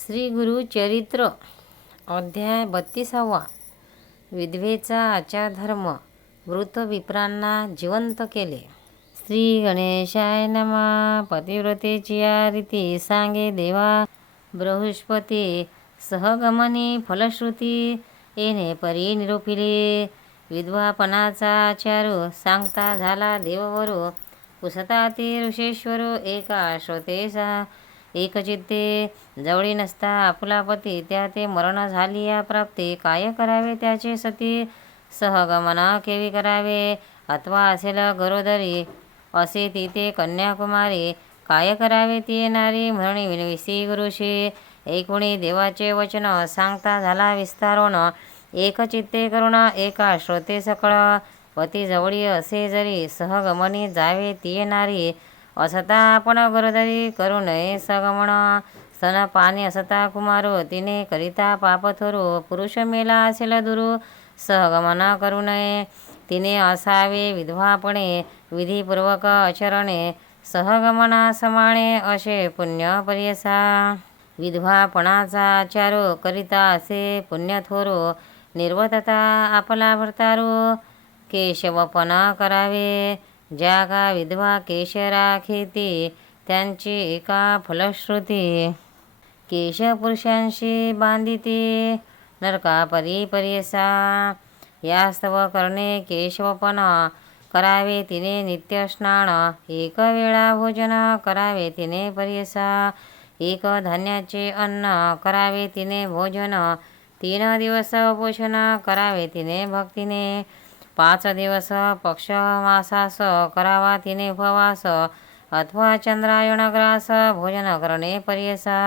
श्री गुरु चरित्र अध्याय 32. विधवेचा आचारधर्म. वृत विप्रांना जिवंत केले. श्री गणेशाय नमः. पतिव्रतेची रीती सांगे देवा. बृहस्पती सहगमनी फलश्रुती येणे परी निरोपिले. विधवापणाचा आचारू सांगता झाला देववरू. पुसता ते ऋषेश्वरू एका श्रोतेसा. एकचित्ते जवळी नसता आपुला पती. त्या ते मरण झाली या प्राप्ती. काय करावे त्याचे सती. सहगमन केवी करावे अथवा असेल गरोदरी. असे तिथे कन्याकुमारी. काय करावे ती नारी. म्हणून विनविसी गुरुशी. ऐकुणी देवाचे वचन सांगता झाला विस्तारोन. एकचित्ते करुण एका श्रोते सकळ. पती जवळी असे जरी सहगमनी जावे ती नारी. असता आपण गरोदरी करू नये सगमन. स्तन पाणी असता कुमारो तिने करिता पाप थोरू. पुरुष मेला असेल दुरू सहगमन करू नये. तिने असावे विधवापणे विधीपूर्वक आचरणे. सहगमना समाणे असे पुण्य पर्यसा. विधवापणाचा आचारो करिता असे पुण्य थोरू. निर्वतता आपला भरतारू. केशवपण करावे. ज्या का विधवा केश राखीती त्यांची एका फलश्रुती. केश पुरुषांशी बांधिती नरका परी पर्यसा. यास्तव करणे केशवपण करावे तिने नित्य स्नान. एक वेळा भोजन करावे तिने पर्यसा. एक धान्याचे अन्न करावे तिने भोजन. 3 दिवस पोषण करावे तिने भक्तीने. 5 दिवस पक्ष मासास करावा तिने उपवास. अथवा चंद्रायण ग्रास भोजन करणे पर्यसा.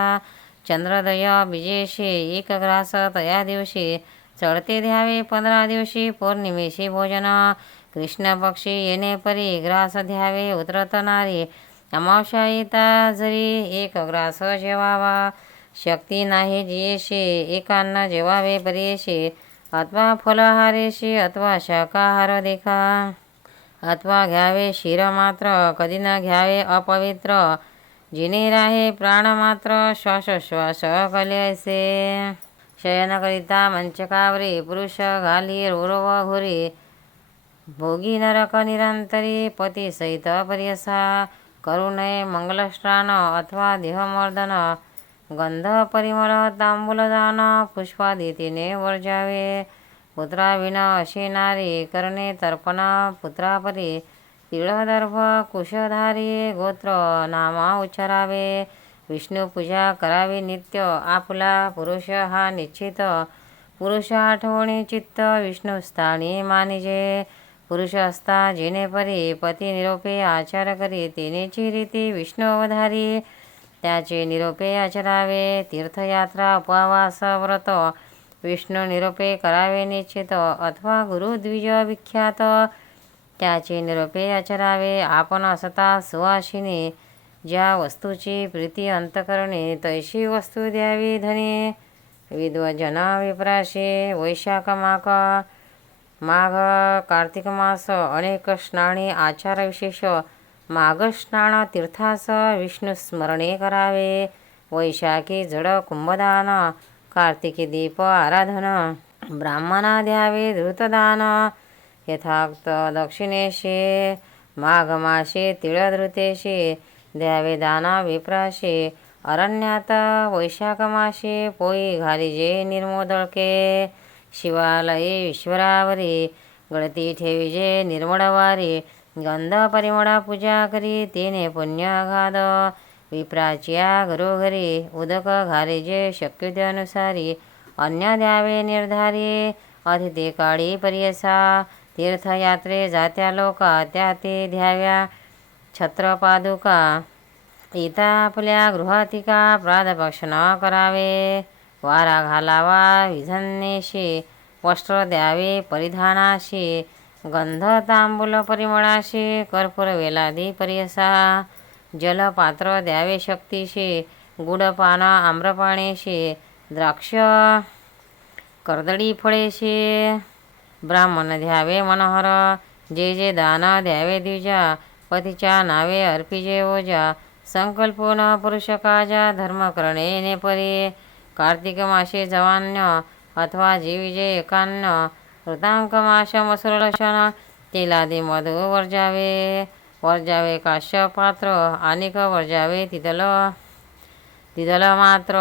चंद्रोदय बीजेशी 1 ग्रास तया दिवशी चढते द्यावे. 15 दिवशी पौर्णिमेशी भोजन. कृष्ण पक्षी येणे परी ग्रास द्यावे उतरत नारी. अमावस्या येता जरी 1 ग्रास जेवावा. शक्ती नाही जियेशी एकान्न जेवावे पर्येशी. अथवा फलहारेशी अथवा शाकाहार देखा. अथवा घ्यावे क्षीर मात्र कधी न घ्यावे अपवित्र. जिने राहे प्राण मात्र श्वासोश्वास कलेसे. शयन करिता मंचकावरी पुरुष घाली रोरव घोरी. भोगी नरक निरंतरी पती सहित पर्यसा. करू नये मंगलस्नान अथवा देहमर्दन. गंध परिमळ तांबूलदान पुष्पादी तिने वर्जावे. पुत्राविना अशी नारी करणे तर्पण पुत्रापरी. तिळदर्भ कुशधारी गोत्र नामा उच्चारावे. विष्णू पूजा करावी नित्य आपला पुरुष हा निश्चित. पुरुष आठवणी चित्त विष्णुस्थानी मानिजे. पुरुष असता जिने परी पती निरोपे आचार करी तिनेची रीती विष्णू अवधारी. त्याचे निरोपे आचरावे. तीर्थयात्रा उपवास व्रत विष्णू निरोपे करावे निश्चित. अथवा गुरुद्विज विख्यात त्याचे निरोपे आचरावे. आपण असता सुवासिनी ज्या वस्तूची प्रीती अंतकरणे तैशी वस्तू द्यावी धनी. विद्वजन विप्राशी वैशाख माघ कार्तिक मास अनेक स्नानी आचार विशेष. माघ स्नान तीर्थास विष्णू स्मरणे करावे. वैशाखी जड कुंभदान. कार्तिकी दीप आराधन. ब्राह्मणा द्यावे धृतदान यथाक्त दक्षिणेशी. माघ मासे तिळधृतेशी द्यावे दान विप्राशी. अरण्यात वैशाख मासे पोई घालीजे निर्मोदळके. शिवालये ईश्वरावरी गळती ठेवीजे निर्मळवारी. गंध परिमळा पूजा करी तिने पुण्याघात. विप्राच्या घरोघरी उदक घालीजे शक्यतेनुसारी. अन्न द्यावे निर्धारी अतिथी काळी पर्यसा. तीर्थयात्रे जात्या लोका त्या ते द्याव्या छत्रपादुका. इता आपल्या गृहातिका प्रादपक्षण करावे. वारा घालावा विझन्नेशी. वस्त्र द्यावे परिधानाशी. गंध तांबूल परिमळाशी. कर्पूर वेलादी पर्यसा. जलपात्र द्यावे शक्तीशी. गुडपान आम्रपाणीशी. द्राक्ष कर्दळी फळेशी. ब्राह्मण द्यावे मनोहर. जे जे दान द्यावे द्विजा. पतीच्या नावे अर्पिजे ओजा. संकल्पो न पुरुषकाजा धर्म करणे येणे परी कार्तिक मासे जवान्य अथवा जीविजे एकान्न ऋतांक माश मसुरलक्षण तेलादी मधु वर्जावे काश्य पात्र अनिक वर्जावे तिथल मात्र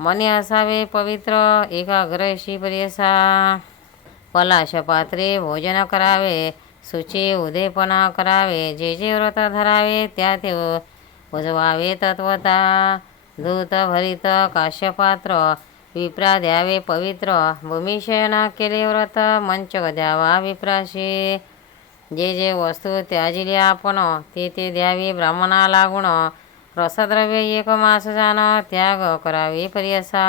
मनी असावे पवित्र एकाग्रशी परियसा पलाश पात्रे भोजन करावे सुची उदेपना करावे जे व्रत धरावे त्या ते उजवावे तत्वता धूत भरित काश्यपात्र विप्रा द्यावे पवित्र भूमिशयन केले व्रत मंचक द्यावा विप्राशी जे वस्तू त्याजिले आपण ते द्यावी ब्राह्मणा लागून रसद्रव्य एक मास जाण त्याग करावे परियसा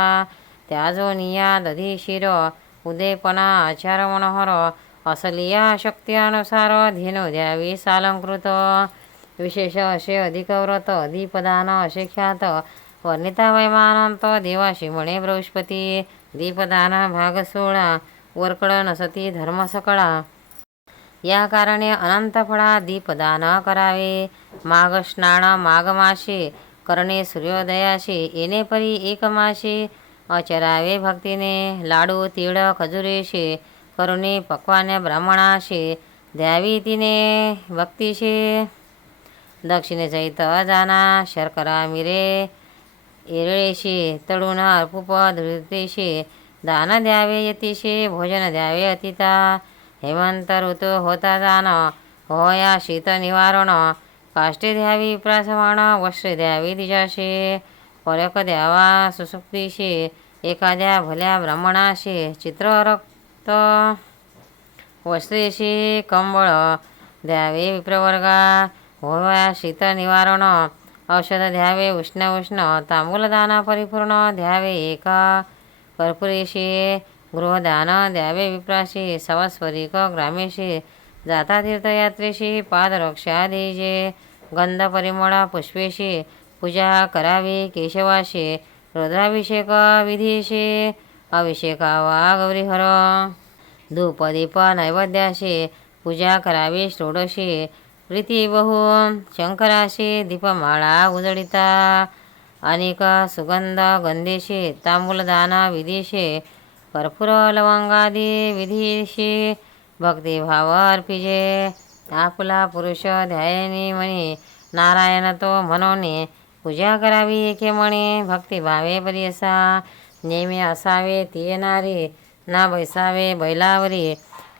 त्याजो निया दधी शिर उदेपना आचार मनोहर असलिया शक्ती अनुसार धेनु द्यावी सालंकृत विशेष असे अधिक व्रत दीपदान असे ख्यात वर्णिता वैमानंत देवाशी म्हणे बृहस्पती दीपदान भाग 16 वरकड नसती धर्म सकळा या कारणे अनंत फळा दीपदान करावे माघ स्नान माघ माशी करणे सूर्योदयाशी येणे परी एक माशी अचरावे भक्तीने लाडू तीळ खजुरेशी करुणे पक्वाने ब्राह्मणाशी द्यावी तिने भक्तीशी दक्षिणेसहित जाना शर्करा मिरे एरळेशी तळून अर्पुप धृतेशी दान द्यावे यतीशी भोजन द्यावे अतिता हेमंत ऋतू होता जाण होया शीत निवारण काष्टे द्यावी प्रासमाण वस्त्रे द्यावी तिच्याशी परक द्यावा सुसुप्तीशी एखाद्या भल्या ब्राह्मणाशी चित्ररक्त वस्त्रेशी कंबळ द्यावे विप्रवर्गा होया शीत निवारण औषध द्यावे उष्ण तांबूलदान परिपूर्ण द्यावे एका कर्पुरेशी गृहदान द्यावे विप्राशी सवस्वरिक ग्रामेशी जाता तीर्थयात्रेशी पादरक्षा द्यायचे गंध परिमळ पुष्पेशी पूजा करावी केशवाशी रुद्राभिषेक विधीशी अभिषेकावा गौरीहर धूपदीप नैवेद्याशी पूजा करावी षोडशी प्रीती बहु शंकराशी दीपमाळा उजळिता अनेक सुगंध गंधेशी तांबूलदान विधीशी कर्पूर लवंगादी विधीशी भक्तिभाव अर्पिजे आपला पुरुष ध्यायनी म्हणे नारायण तो म्हणून पूजा करावी एके म्हणे भक्तिभावे परियसा नेहमी असावे ती येणारी ना बैसावे बैलावरी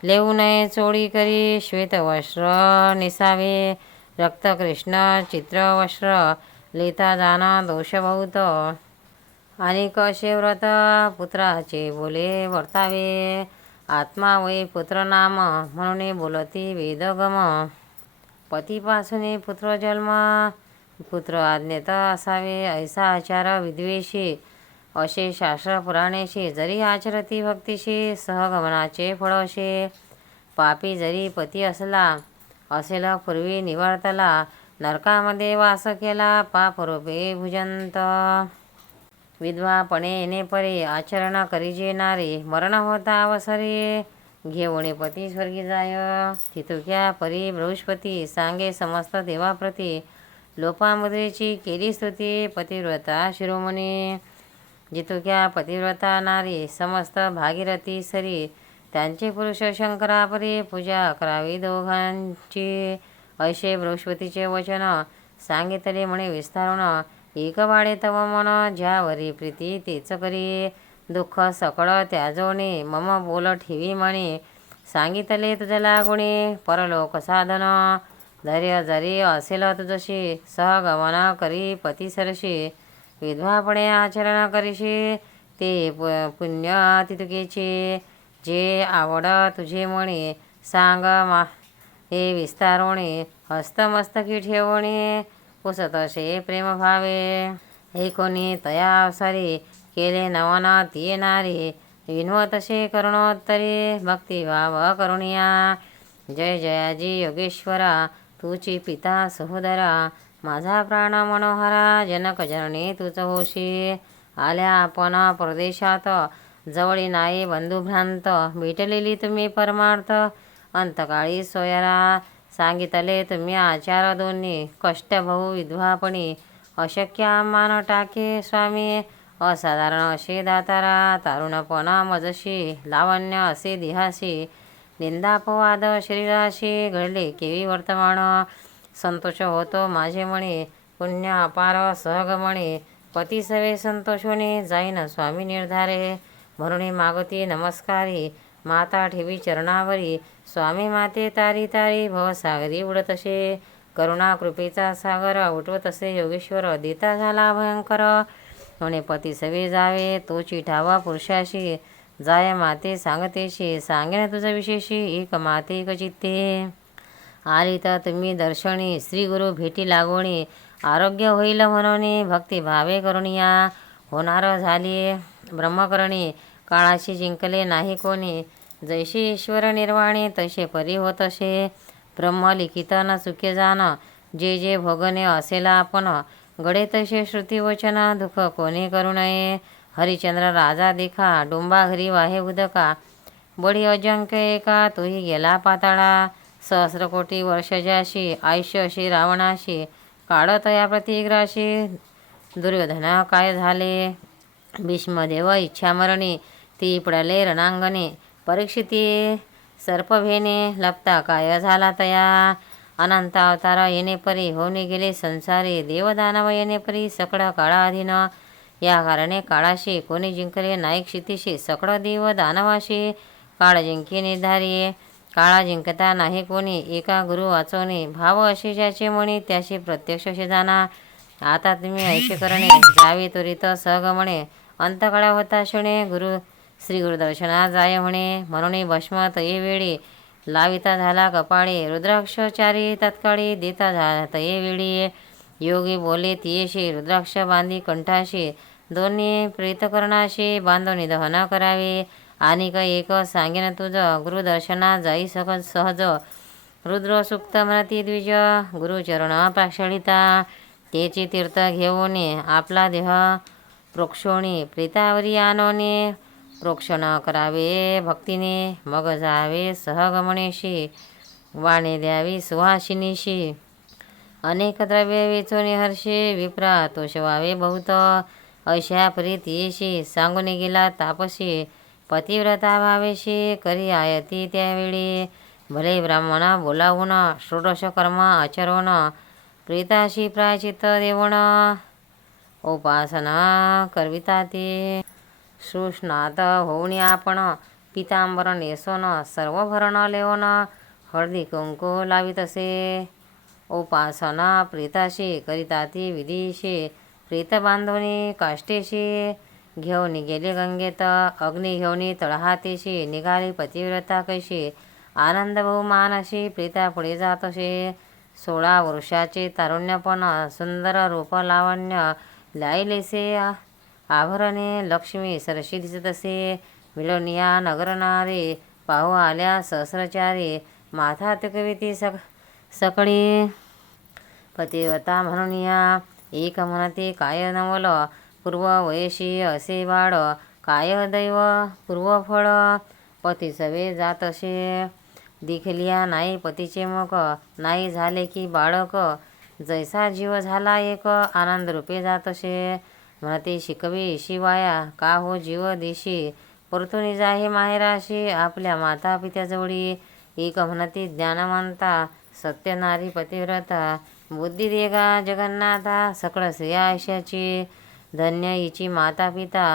लेऊ नये चोळी करी श्वेतवस्त्र नेसावे रक्तकृष्ण चित्रवस्त्र लिहिता जाणा दोष बहुत आणि कसे व्रत पुत्राचे बोले वर्तावे आत्मा वै पुत्र नाम म्हणून बोलती वेदगम पतीपासून पुत्र जन्म पुत्र आज्ञेत असावे ऐसा आचार विद्वेषी असे शास्त्र पुराणेशी जरी आचरती भक्तीशी सहगमनाचे फळ असे पापी जरी पती असला असेल पूर्वी निवर्तला नरकामध्ये वास केला पापरूपे भुजंत विधवापणे येणे परी आचरण करीजे नारी मरण होता अवसरी घेऊणे पती स्वर्गी जाय थितुक्या परी बृहस्पती सांगे समस्त देवाप्रती लोपामुद्रेची केली स्तुती पतिव्रता शिरोमणी जितुक्या पतिव्रता नारी समस्त भागीरथी सरी त्यांचे पुरुष शंकरापरी पूजा करावी दोघांची ऐसे बृहस्पतीचे वचन सांगितले म्हणे विस्तारून एक वाडे तव मन ज्यावरी प्रीती तेच करी दुःख सकळ त्याजोने मम बोल ठेवी म्हणे सांगितले तुझ लागुणे परलोक साधन धैर्य जरी असेल तुझशी सहगमन करी पती सरशी विधवापणे आचरण करीशी ते पुण्य तितुकेचे जे आवड तुझे म्हणे सांग हे विस्तारोणे हस्तमस्तकी ठेवणे पुसतसे प्रेम भावे हे कोणी तया अवसरी केले नवन ती नारी विनवतसे करुणोत्तरी भक्तिभाव करुणिया जय जयाजी योगेश्वरा तुची पिता सहोदरा माझा प्राण मनोहरा जनक जननी तुच होशी आल्या आपण परदेशात जवळी नाही बंधुभ्रांत भेटलेली तुम्ही परमार्थ अंतकाळी सोयरा सांगितले तुम्ही आचार दोन्ही कष्ट बहु विधवापणी अशक्य मान टाके स्वामी, असाधारण असे दातारा, तारुणपणा मजशी, लावण्य असे देहाशी, निंदापवाद शरीराशी, घडले केवी वर्तमान, संतोष होतो माझे म्हणे, पुण्य अपार सहगमणे, पती सवे संतोषोने, जाईन स्वामी निर्धारे, म्हणून मागती नमस्कारी, माता ठेवी चरणावरी, स्वामी माते तारी तारी, भवसागरी उडतसे, करुणा कृपेचा सागर उठवतसे योगेश्वर, देता झाला भयंकर, म्हणे पती सवे जावे तोची ठावा पुरुषाशी, जाय माते सांगतेशी, सांगेन तुझ विशेषी, एक माते एक चित्ते, आली तर तुम्ही दर्शनी, श्री गुरु भेटी लागोणी, आरोग्य होईल म्हणून भक्ती भावे करुणिया, होणार झाली ब्रह्मकरणी, काळाशी जिंकले नाही कोणी, जैसे ईश्वर निर्वाणी तसे परी होतसे, ब्रह्म लिखित न चुके जाण, जे जे भोगणे असेला आपण, गडे तसे श्रुती वचन, दुःख कोणी करू नये, हरिचंद्र राजा देखा, डोंबा घरी वाहे उदका, बडी अजंक्य एका, तोही गेला पाताळा, सहस्र कोटी वर्ष ज्याशी, आयुष्य अशी रावणाशी, काढत या प्रतिग्राशी, दुर्योधना काय झाले, भीष्मदेव इच्छामरणी, ती पडले रणांगणे, परीक्षिती सर्पभेने, लपता काय झाला तया, अनंत अवतार येणे परी, होऊन गेले संसारी, देवदानव येणे परी, सकळ काळाधीन, या कारणे काळाशी कोणी जिंकले नाही क्षितीशी, सकळ देव दानवाशी, काळ जिंकी निर्धारी, काळा जिंकता नाही कोणी, एका गुरु वाचवणे, भाव असे ज्याचे मणी, त्याशी प्रत्यक्ष असे जाणा, आता तुम्ही ऐसे करणे, जावे त्वरित सहगमणे, अंतकाळा होता क्षणे, श्री गुरुदर्शना जाय म्हणे, म्हणून भस्म तये वेळी, लाविता झाला कपाळी, रुद्राक्षचारी तत्काळी, देता झाला तये वेळी, योगी बोले तियेशी, रुद्राक्ष बांधी कंठाशी, दोन्ही प्रेतकरणाशी, बांधवनी दहन करावे, आणि एक सांगेन तुझ, गुरुदर्शना जाई सहज, रुद्र सुक्त म्हणती द्विज, गुरुचरण प्राक्षाळिता, तेची तीर्थ घेऊन आपला देह प्रोक्षोणी, प्रेतावरी आणोनी, प्रोक्षण करावे भक्तीने, मग जावे सहगमनेशी, वाणे द्यावी सुहासिनीशी, अनेक द्रव्य वेचोनी हर्षे, विप्रा तोषवावे बहुत, ऐशा प्रीत येशी, सांगून गेला तापसी, पतिव्रता भावेशी, करी आयती त्यावेळी, भले ब्राह्मणा बोलावून, षोडश कर्म आचरवून, प्रेताशी प्रायचित देवण, उपासना करविता ते, सुस्नात होऊन आपण, पितांबर नेसोन, सर्व भरण लेवण, हळदी कुंकू लावितसे, उपासना प्रेताशी करिता ती विधीशी, प्रेत बांधवणी काष्टेशी, घेऊन गेले गंगेत, अग्नी घेऊन तळहातेशी, निघाली पतिव्रता कैशी, आनंद बहुमानशी, प्रेता पुढे जातसे, 16 वर्षाचे तारुण्यपण, सुंदर रूप लावण्य, लायलेसे आभरणे, लक्ष्मी सरशी दिसतसे, मिळवनिया नगरनारे, पाहू आल्या सहस्रचारी, माथा तुकविती सकळी, पतिव्रता म्हणून या, एक म्हणते काय नवल, पूर्व वयशी असे बाळ, काय दैव पूर्वफळ, पती सवे जातसे, दिखलिया नाही पतीचे मुख, नाही झाले की बाळक, जैसा जीव झाला एक, आनंद रूपे जातसे, म्हणते शिकवी शिवाया, का हो जीव देशी, परतून जाहे माहेराशी, आपल्या माता पित्याजवळी, एक म्हणते ज्ञानवंता, सत्यनारी पतिव्रता, बुद्धी देगा जगन्नाथा, सकळ स्त्रिया आयुष्याची, धन्य हिची माता पिता,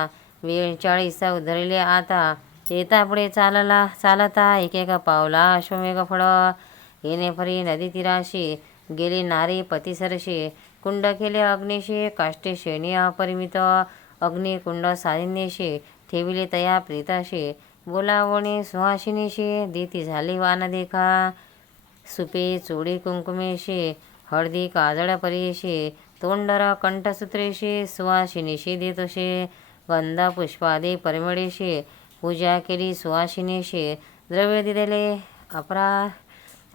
42 उधळले आता, येता पुढे चालता, एक पावला अश्वमेघ फळ, येणे फरी नदी तीराशी, गेली नारी पतिसरशी, कुंड केले अग्निशी, काष्टे श्रेणी अपरिमित, अग्निकुंड साधिन्यशी, ठेविले तया प्रीताशी, बोलावणी सुहासिनीशी, देती झाली वान देखा, सुपे चोडी कुंकुमेशी, हळदी काजळ परीशी, तोंडर कंठसूत्रेशी, सुवासिनीशी देतोशी, गंध पुष्पादी परिमळेशी, पूजा केली सुवासिनीशी, द्रव्य दिलेले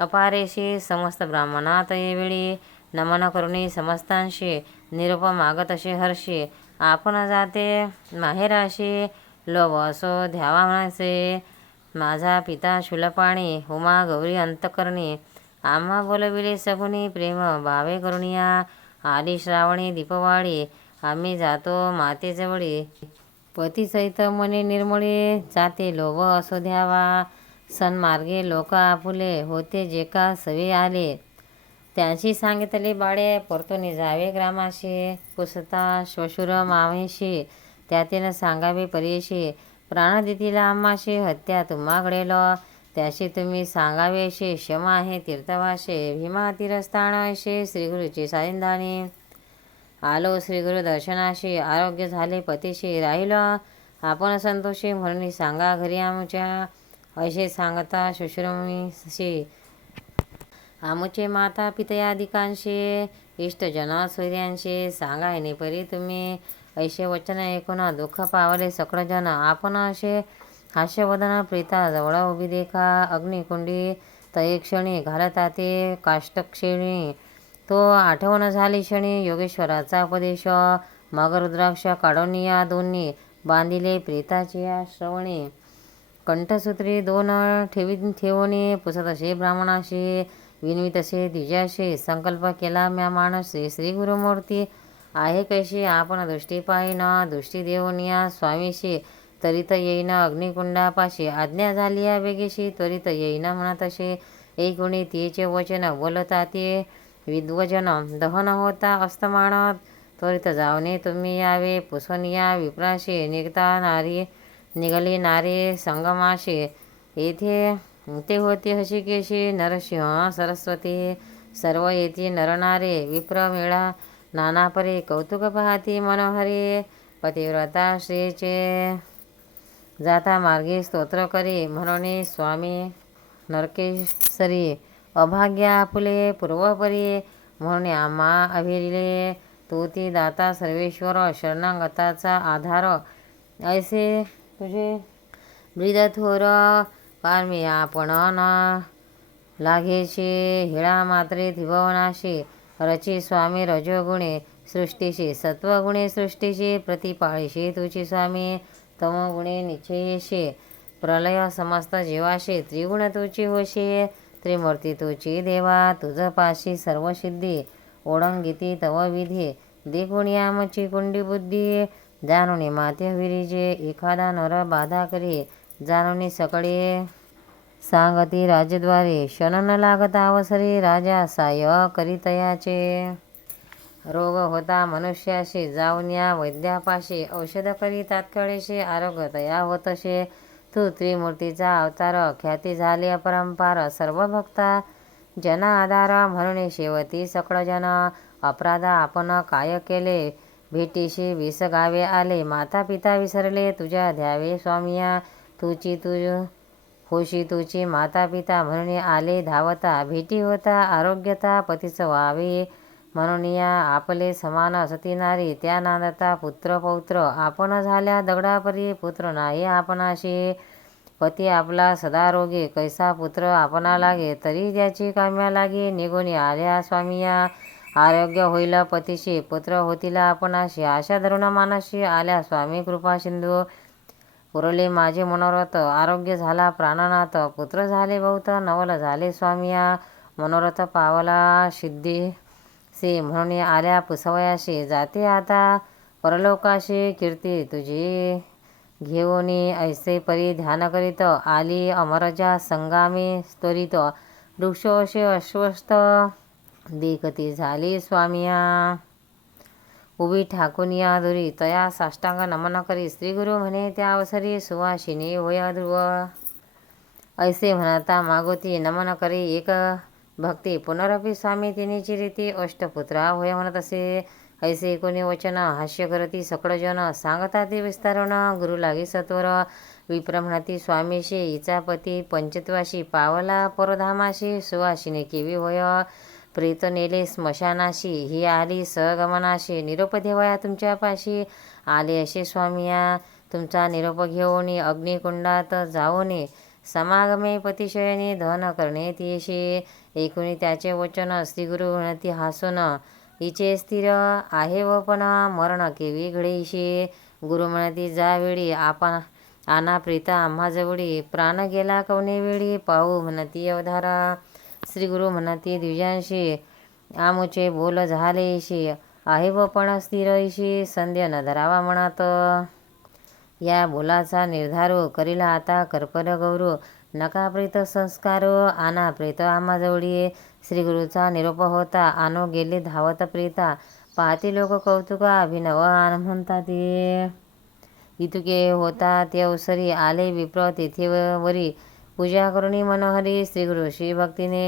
अपारेशी, समस्त ब्राह्मणात येवेळी, नमन करुणी समस्तांशी, निरोप मागत असे हर्षी, आपण जाते माहेराशी, लोभ असो ध्यावा म्हणासे, माझा पिता शूलपाणी, उमा गौरी अंतकरणी, आम्हा बोलविले सगुनी, प्रेम भावे करुणिया, आली श्रावणी दीपवाळी आम्ही जातो मातेजवळी. पतीसहित मने निर्मळे जाते लोभ असो द्यावा. सन्मार्गे लोक आपुले होते जे का सवे आले. त्यांशी सांगितले बाळे परतून जावे ग्रामाशी. पुसता श्वशुर मामेशी त्यातीन सांगावे परेशी. प्राण देतील आम्हाशी हत्या तुम्हा घडेल. त्याशी तुम्ही सांगावेशे क्षमा आहे तीर्थवाशे. भीमा तीरस्थान ऐशे श्रीगुरूची सायंदाणी. आलो श्रीगुरु दर्शनाशी आरोग्य झाले पतीशी. राहिलो आपण संतोषी म्हणून सांगा घरी आमच्या. ऐसे सांगता शुश्रूमीशी आमुचे माता पितयादिकांशी. इष्टजन सूर्यांशी सांगायने परी तुम्ही. ऐसे वचन ऐकून दुःख पावले सकळजन. आपण असे हास्यवदन प्रीता जवळ उभी देखा. अग्निकुंडी तये क्षणी घालता ते काष्टक्षेणी. तो आठवण झाली क्षणी योगेश्वराचा उपदेश. मग रुद्राक्ष काढून या दोन्ही बांधिले प्रीताची या श्रवणी. कंठसूत्री दोन ठेवून पुसत असे ब्राह्मणाशी. विनवीत असे द्विजाशी संकल्प केला म्या मानसी. श्री गुरुमूर्ती आहे कैशी आपण दृष्टी पाहिन. दृष्टी देऊन या स्वामीशी त्वरित येईन अग्निकुंडापाशी. आज्ञा झाली या वेगेशी त्वरित येईन म्हणत असे. एकूणी तिचे वचन बोलता ते विद्वजन. दहन होता अस्तमान त्वरित जावने तुम्ही यावे. पुसून या विप्राशी निघाली नारी संगमाशी. येथे ते होते हशिकेशी नरसिंह सरस्वती. सर्व येथे नरनारे विप्र मेळा नाना परे. कौतुक पाहती मनोहरी. पतिव्रता श्रीचे जाता मार्गी स्तोत्र करी. म्हणून स्वामी नरकेसरी. अभाग्य आपुले पूर्वपरी म्हणून आम्हा अभिरिले. तू ती दाता सर्वेश्वर शरणागताचा आधार. ऐसे तुझे ब्रीद थोर पारमी आपण न लागेचे. हिळा मात्रे त्रिभुवनाशी रची स्वामी रजोगुणे सृष्टीशी. सत्वगुणे सृष्टीशी प्रतिपाळीशी तुझी स्वामी. तमोगुणे निश्चयेशी प्रलय समस्त जीवाशी. त्रिगुण तुझी होशी त्रिमूर्ती तुझी देवा. तुझ पाशी सर्व सिद्धी ओढंगिती तव विधी. देखुणी आमची कुंडी बुद्धी. जाणून माते विरीजे एखादा नर बाधा करी. जाणून सकळे सांगती राजद्वारे. क्षण न लागता अवसरी राजा साय करीतयाचे. रोग होता मनुष्याशी जाऊन या वैद्यापाशी. औषध करी तात्काळेशी आरोग्य तया होतसे. तू त्रिमूर्तीचा अवतार ख्याती झाली अपरंपार. सर्व भक्ता जना आधार म्हणून शेवती सकळजन. अपराध आपण काय केले भेटीशी विसगावे आले. माता पिता विसरले तुझ्या द्यावे स्वामिया. तुझी होशी तुझी माता पिता म्हणून आले धावता. भेटी होता आरोग्यता पतीच व्हावे म्हणून या. आपले समान सती नारी त्या नांदता पुत्र पौत्र. आपण झाल्या दगडापरी पुत्र नाही आपणाशी. पती आपला सदा रोगे कैसा पुत्र आपणा लागे. तरी त्याची काम्या लागे निघून आल्या स्वामिया. आरोग्य होईल पतीशी पुत्र होतील आपणाशी. आशा धरुण मानसी आल्या स्वामी कृपा सिंधू. पुरले माझे मनोरथ आरोग्य झाला प्राणनाथ. पुत्र झाले बहुत नवल झाले स्वामिया. मनोरथ पावला सिद्धी से म्हणून आल्या पुसवयाशी. जाते आता परलोकाशी कीर्ती तुझी घेऊन. ऐसे परी ध्यान करीत आली अमरजा संगामी त्वरित. वृक्षोशे अश्वस्थ देखती झाली स्वामिया. उभी ठाकून या दुरी तया साष्टांग नमन करी. श्रीगुरु म्हणे त्या अवसरी सुवासिनी होय ध्रुव. ऐसे म्हणता मागोती नमन करी एक भक्ती. पुनरपी स्वामी तिनीची रीती अष्टपुत्रा होय म्हणत असे. ऐसे कोणी वचन हास्य करती सकळजन. सांगता ते विस्तारण गुरु लागी सत्वर. विप्र म्हणती स्वामीशी हिचा पती पंचत्वाशी. पावला परधामाशी सुवासिनी केवी होय. प्रेत नेले स्मशानाशी ही आली सहगमनाशी. निरोप देवया तुमच्या पाशी आले असे स्वामिया. तुमचा निरोप घेऊन अग्निकुंडात जाऊन समागमे पतिशयनी दहन करणे तियेशी. एकूणी त्याचे वचन श्रीगुरु म्हणती हासून. हिचे स्थिर आहे व पण मरण केवी घडेशी. गुरु म्हणती जावेळी आपण आना प्रीता आम्हा जवळी. प्राण गेला कवने वेळी पाहू म्हणती अवधारा. श्रीगुरु म्हणती द्विजांशी आमुचे बोल झालेशी आहे व पण स्थिरईशी संध्या न धरावा म्हणत. या बोलाचा निर्धार करीला आता कर्पर गौरू नका प्रेत संस्कार आना प्रेत आम्हाजवळी. श्रीगुरूचा निरोप होता आनो गेले धावत प्रेता. पाहती लोक कौतुका अभिनव म्हणता ते. इतुके होता ते अवसरी आले विप्र तेथेवरी. पूजा करुणी मनोहरी श्रीगुरुशी भक्तीने.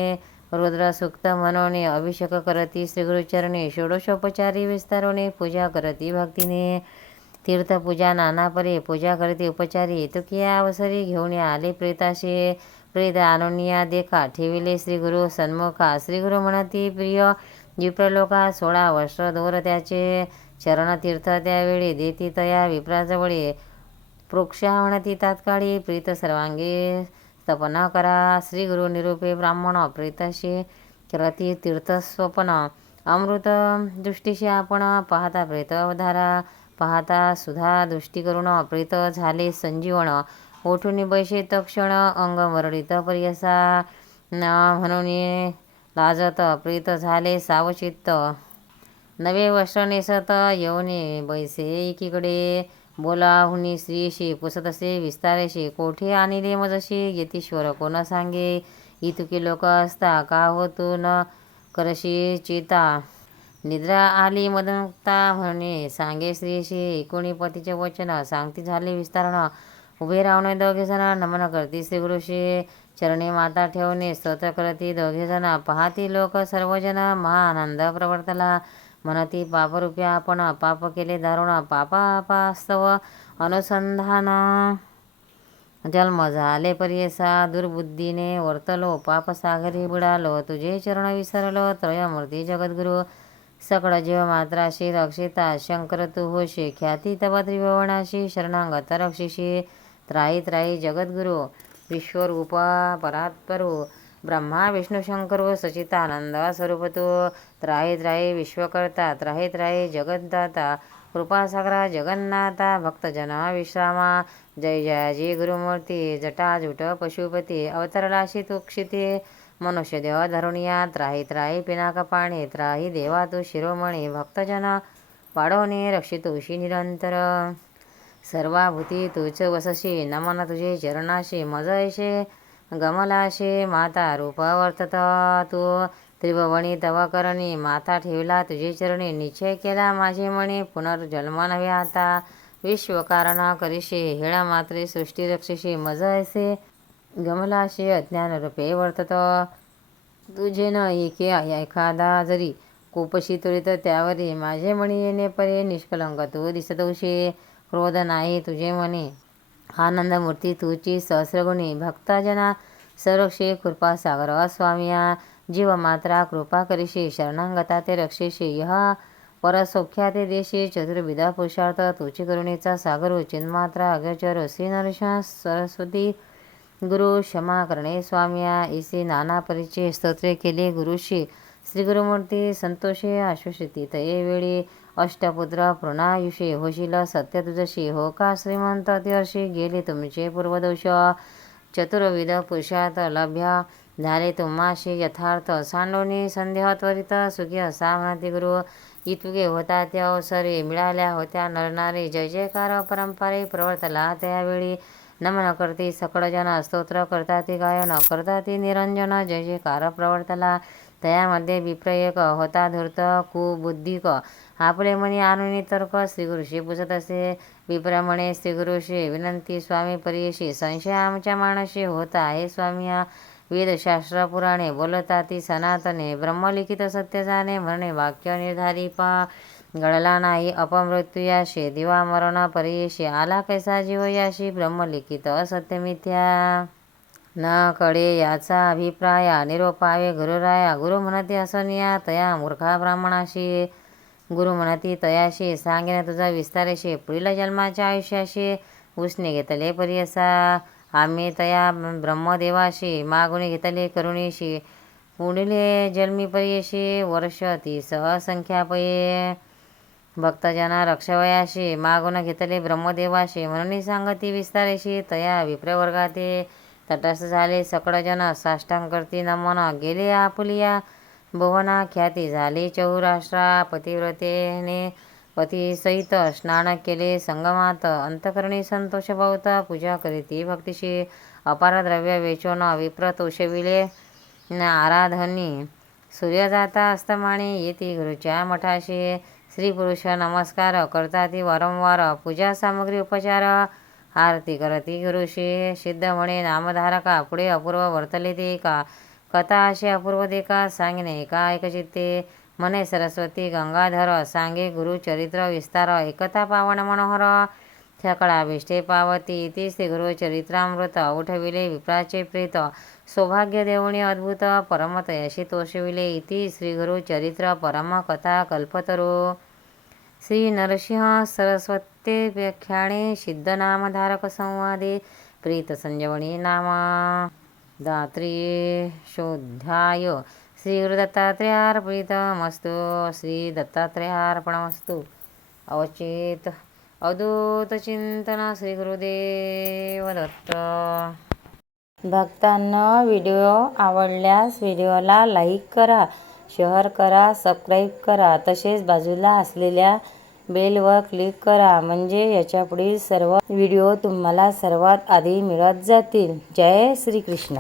रुद्र सूक्त म्हणून अभिषेक करती श्रीगुरुचरणी. षोडशोपचारी विस्तारोने पूजा करती भक्तीने. तीर्थपूजा नाना परे पूजा करते उपचारी. इतुकिया अवसरी घेऊन आले प्रेताशी. प्रेत आणूनिया देखा ठेविले श्रीगुरु सन्मुखा. श्रीगुरु म्हणती प्रिय विप्रलोका 16 वस्त्र दोर त्याचे. चरणतीर्थ त्यावेळी देती तया विप्राजवळी. प्रोक्षा म्हणती तात्काळी प्रीत सर्वांगी स्तपना करा. श्रीगुरु निरूपे ब्राह्मण प्रेतशी करती तीर्थस्वपन. अमृत दृष्टीशी आपण पाहता प्रेत अवधारा. पाहता सुधा दृष्टी करून प्रेत झाले संजीवन. ओठून बैसे तक्षण अंग मरडित पर्यसा. म्हणून लाजत प्रेत झाले सावचित्त. नवे वस्त्र नेसत येऊनी बैसे एकीकडे. बोलाहुनी स्त्रीशी पुसतसे विस्तारेशी. कोठे आणिले मजशी यतीश्वर कोण सांगे. इतुकी लोक असता का हो तू न करशी चिता. निद्रा आली मदमुक्ता म्हणे सांगे स्त्रीशी. एकूणी पतीचे वचन सांगती झाले विस्तारण. उभे राहून दोघेजण नमन करती श्रीगुरुशी. चरणी माता ठेवणे स्तोत्र करती दोघेजण. पाहती लोक सर्वजन महाआनंद प्रवर्तला. म्हणती पापरूपी आपण पाप केले दारुण. पापापास्तव अनुसंधान जन्म झाले पर्यसा. दुर्बुद्धीने वर्तलो पापसागरी बुडालो. तुझे चरण विसरलो त्रयमूर्ती जगद्गुरु. सकळ जीव मात्राशी रक्षिता शंकर तू होशी. ख्याती तव त्रिभुवनाशी शरणागत रक्षिषी. त्राही त्राही जगद्गुरु विश्वरूप परात्परू. ब्रह्मा विष्णू शंकरो सचितानंद स्वरूप तू. त्राही त्राही विश्वकर्ता त्राही त्राही जगद्दाता. कृपासागरा जगन्नाथा भक्तजन विश्रामा. जय जयाजी गुरुमूर्ती जटाजूट पशुपती. अवतरलाशी तू क्षिती मनुष्यदेह धरुणिया. त्राही त्राही पिनाकपाणी त्राही देवा तू शिरोमणी. भक्तजन वाढवणे रक्षितोषी निरंतर. सर्वाभूती तूच वसशी नमन तुझे चरणाशी. मज ऐशे गमलाशे माता रूप वर्तत तू. त्रिभुवनी तव करणी माथा ठेवला तुझे चरणी. निश्चय केला माझे मणी पुनर्जन्म नव्हे आता. विश्वकारणा करिषे हेळा मात्रे सृष्टी रक्षिषी. मज ऐसे गमलाशे अज्ञान रूपे वर्तत. तुझे न एके एखादा जरी कोपशी तुरित त्यावरी. माझे मणी येणे परे निष्कलंक तू दिसतोषी. क्रोध नाही तुझे मनी आनंदमूर्ती तुची सहस्रगुणी. भक्तजना संरक्षे कृपासागर स्वामिया. जीव मात्रा कृपा करिषे शरणांगता ते रक्षिषे. यह परसौख्या ते देशी. चतुर्विध पुरुषार्थ तुची करुणेचा सागरो. चिन्मात्रा अग्रचर श्री नरसिंह सरस्वती गुरु क्षमा करणे स्वामिया. इसे नाना परिचय स्तोत्रे केले गुरुशी. श्रीगुरुमूर्ती संतोषे आश्वसिती तये वेळी. अष्टपुत्र पूर्णायुषे होशील सत्य तुझशी. हो का श्रीमंत अतिहर्षी गेले तुमचे पूर्वदोष. चतुर्विध पुरुषार्थ लभ्य झाले तुम्हाशी यथार्थ. सांडोनी संदेह त्वरित सुखी असा म्हणती गुरु. इतुके होता त्या अवसरे मिळाल्या होत्या नरनारी. जय जयकार परंपरे प्रवर्तला त्यावेळी. नमन करती सकळ जन स्तोत्र करताती गायन करताती निरंजन. जय जयकार प्रवर्तला तयामध्ये विप्र एक होता धूर्त कुबुद्धिक. आपले मनी आणून तर्क श्रीगुरुशी पुसत असे. विप्र म्हणे श्रीगुरुशी विनंती स्वामी परियशी. संशय आमच्या मानशी होता आहे स्वामिया. वेदशास्त्र पुराणे बोलताती सनातने. ब्रह्मलिखित सत्य जाणे म्हणणे वाक्य निर्धारी पा. घडला नाही अपमृत्यू याशी. दिवा मरण परियशी. आला कैसा जीव याशी. ब्रह्मलिखित असत्य मिथ्या न कळे याचा अभिप्राया. निरोपावे गुरुराया. गुरु म्हणती असनिया तया मूर्खा ब्राह्मणाशी. गुरु म्हणती तयाशी सांगेन तुझा विस्तारेशी. पुढील जन्माच्या आयुष्याशी उसने घेतले परियसा. आम्ही तया ब्रह्मदेवाशी मागून घेतले करुणेशी. पुढील जन्मी परियशी वर्ष 30 असंख्यापये. भक्तजना रक्षवयाशी मागून घेतले ब्रह्मदेवाशी. म्हणून सांगती विस्तारेशी. तया विप्रवर्गाते तटस्थ झाले सकळ जन. साष्टांग करती नमन गेले आपुलिया. भुवना ख्याती झाली चौराष्ट्रा. पतिव्रतेने पतीसहित स्नान केले संगमात. अंतकरणी संतोष बहुत पूजा करीती भक्तिशी. अपार द्रव्य वेचून विप्र तोषविले आराधनी. सूर्य जाता अस्तमानी येती गुरुच्या मठाशी. स्त्री पुरुष नमस्कार करताती वारंवार. पूजा सामग्री उपचार आरती करती गुरुशी. सिद्ध म्हणे नामधारका पुढे अपूर्व वर्तले ते का. कथा अशी अपूर्व देखा सांगिने एका एकचित्ते. म्हणे सरस्वती गंगाधर सांगे गुरुचरित्र विस्तार. एकता पावन मनोहर सकळाभिष्टे पावती. इति श्री गुरुचरित्रामृत. उठविले विप्राचे प्रेत सौभाग्य देऊणी अद्भुत. परमतयशी तोषविले. इति श्री गुरुचरित्र परम कथा कल्पतरू. श्री नरसिंह सरस्वत्याख्याने सिद्धनामधारक संवादे प्रीत संजीवनी नाम दात्री शोध्याय. श्री गुरुदत्तात्रेयार्पणमस्तु. श्री दत्तात्रेयार्पणमस्तु. अवचित अवधूत चिंतन श्री गुरुदेव दत्त. भक्तांनो, व्हिडिओ आवडल्यास व्हिडिओला लाईक करा, शेअर करा, सबस्क्राईब करा. तसेच बाजूला असलेल्या बेलवर क्लिक करा, म्हणजे याच्यापुढील सर्व व्हिडिओ तुम्हाला सर्वात आधी मिळत जातील. जय श्री कृष्ण.